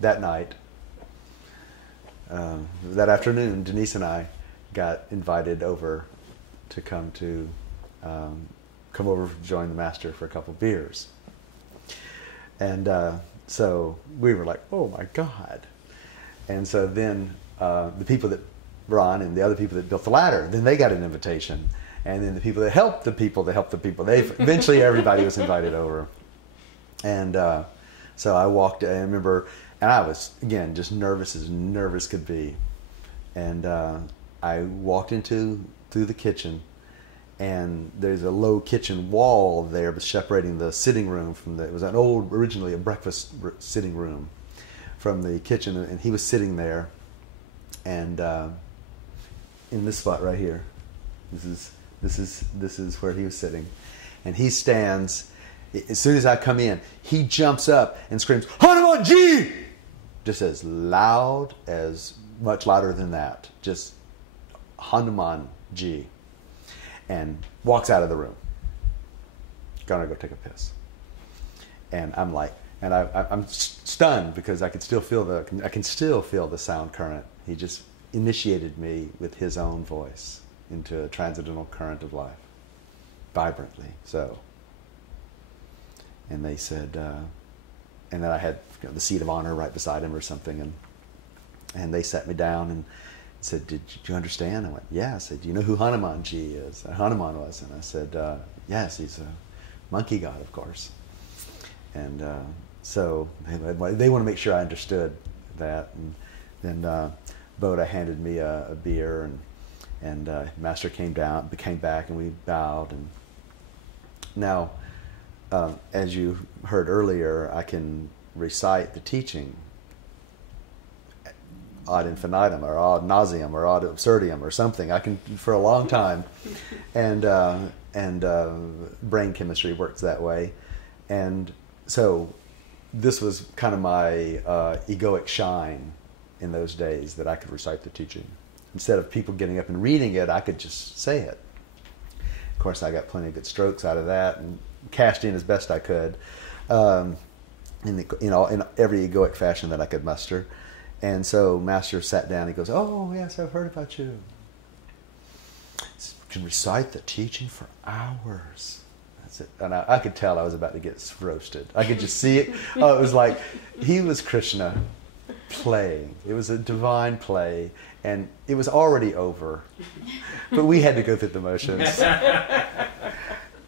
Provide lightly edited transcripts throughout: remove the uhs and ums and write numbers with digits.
that night, that afternoon, Denise and I got invited over to come over to join the master for a couple of beers. And so we were like, oh my God. And so then the people that Ron and the other people that built the ladder, then they got an invitation. And then the people that helped the people, eventually everybody was invited over. And so I walked, I remember, and I was, again, just nervous as nervous could be. And I walked through the kitchen, and there's a low kitchen wall there separating the sitting room from it was originally a breakfast sitting room from the kitchen, and he was sitting there, and in this spot right here, this is where he was sitting, and he stands. As soon as I come in, he jumps up and screams, "Hanuman Ji!" Just as loud, much louder than that, just Hanuman Ji, and walks out of the room. Gonna go take a piss. And I'm like, I'm stunned because I can still feel the sound current. He just initiated me with his own voice into a transcendental current of life, vibrantly. So, and they said, and then I had the seat of honor right beside him or something, and they sat me down and said, "Did you understand?" I went, "Yeah." I said, "Do you know who Hanuman Ji is?" Hanuman was, and I said, "Yes, he's a monkey god, of course." And so they want to make sure I understood that. And then Boda handed me a beer, and Master came back, and we bowed. And now, as you heard earlier, I can recite the teaching ad infinitum or ad nauseum or ad absurdum or something. I can for a long time, and brain chemistry works that way, and so this was kind of my egoic shine in those days, that I could recite the teaching instead of people getting up and reading it. I could just say it. Of course, I got plenty of good strokes out of that and cashed in as best I could, in every egoic fashion that I could muster. And so Master sat down. He goes, "Oh yes, I've heard about you. You can recite the teaching for hours." That's it. And I could tell I was about to get roasted. I could just see it. Oh, it was like he was Krishna playing. It was a divine play, and it was already over, but we had to go through the motions.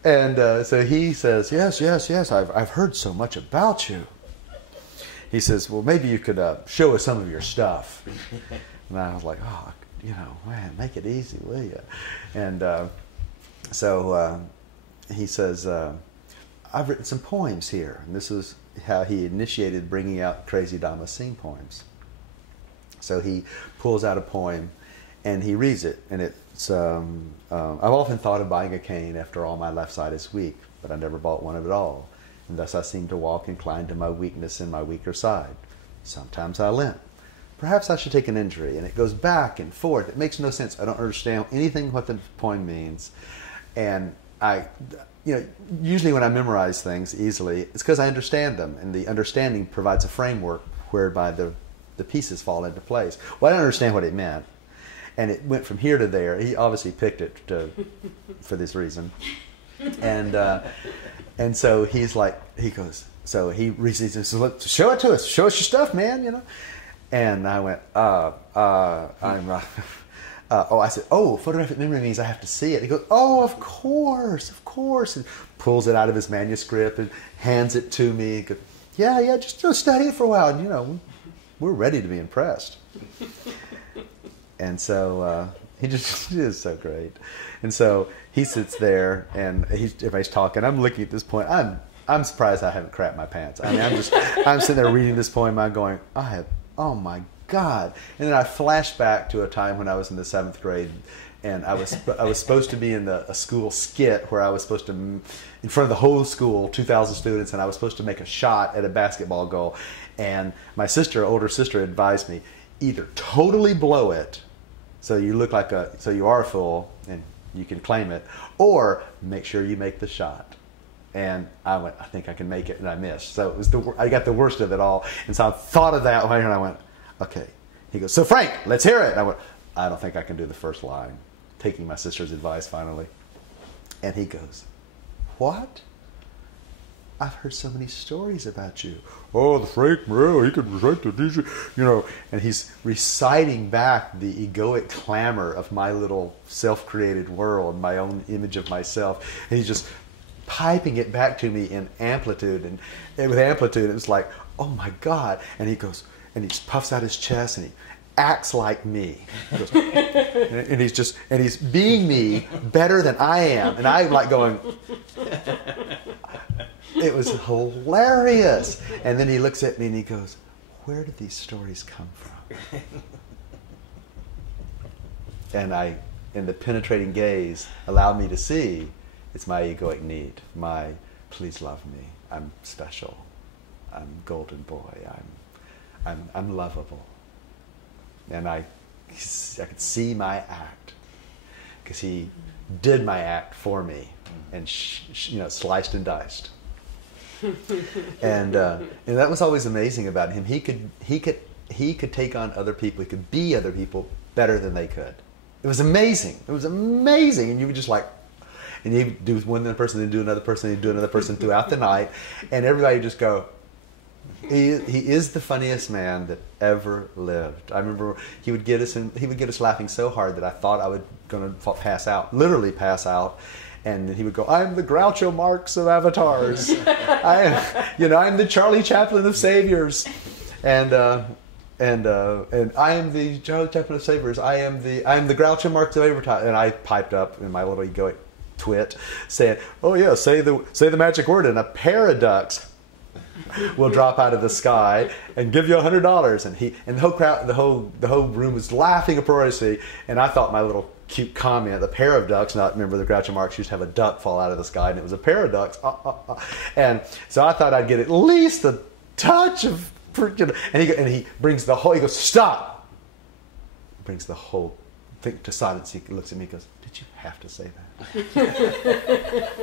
And so he says, yes, I've heard so much about you. He says, "Well, maybe you could show us some of your stuff." And I was like, "Oh, man, make it easy, will you?" And so he says, "I've written some poems here." And this is how he initiated bringing out Crazy Damascene poems. So he pulls out a poem and he reads it, and it's I've often thought of buying a cane after all my left side is weak, but I never bought one at all, and thus I seem to walk inclined to my weakness in my weaker side. Sometimes I limp. Perhaps I should take an injury. And it goes back and forth. It makes no sense. I don't understand anything what the poem means. And usually when I memorize things easily, it's because I understand them, and the understanding provides a framework whereby the pieces fall into place. Well, I don't understand what it meant, and it went from here to there. He obviously picked it for this reason, and so he goes. So he reads it and says, "Look, show it to us. Show us your stuff, man." And I went, I said, photographic memory means I have to see it. He goes, "Oh, of course, and pulls it out of his manuscript and hands it to me. He goes, yeah, just study it for a while. And, we're ready to be impressed." And so he is so great. And so he sits there, and everybody's talking. I'm looking at this point. I'm surprised I haven't crapped my pants. I mean, I'm sitting there reading this poem. I'm going, oh my God. And then I flash back to a time when I was in the 7th grade, and I was supposed to be in a school skit where I was supposed to, in front of the whole school, 2,000 students, and I was supposed to make a shot at a basketball goal. And my older sister advised me, either totally blow it so you are a fool and you can claim it, or make sure you make the shot. And I went, I think I can make it, and I missed. So it was I got the worst of it all. And so I thought of that way, and I went, okay. He goes, so Frank, let's hear it. And I went, I don't think I can do the first line, taking my sister's advice finally. And he goes, what? I've heard so many stories about you. Oh, the Frank Morel, he could recite the DJ, you know. And he's reciting back the egoic clamor of my little self-created world, my own image of myself. And he's just piping it back to me in amplitude. And with amplitude, it was like, oh my God. And he goes, and he just puffs out his chest, and he acts like me. He goes, and he's being me better than I am. And I'm like going, it was hilarious. And then he looks at me and he goes, where did these stories come from? And the penetrating gaze allowed me to see it's my egoic need. My, please love me. I'm special. I'm golden boy. I'm lovable. And I could see my act, because he did my act for me, and sliced and diced. And that was always amazing about him. He could take on other people. He could be other people better than they could. It was amazing. It was amazing. And you would just like, and he'd do one person, then do another person, then do another person throughout the night, and everybody would just go, he is the funniest man that ever lived. I remember he would get us laughing so hard that I thought I was going to pass out, literally pass out. And he would go, I'm the Groucho Marx of avatars. I'm the Charlie Chaplin of saviors. And I am the Charlie Chaplin of saviors. I am the Groucho Marx of avatars. And I piped up in my little egoic twit, saying, oh yeah, say the magic word, and a pair of ducks will drop out of the sky and give you $100. And the whole crowd, the whole room was laughing uproariously. And I thought my little cute comment, the pair of ducks, not remember the Groucho Marx used to have a duck fall out of the sky, and it was a pair of ducks. And so I thought I'd get at least a touch of, and he brings the whole, he goes, stop. He brings the whole thing to silence. He looks at me and goes, did you have to say that?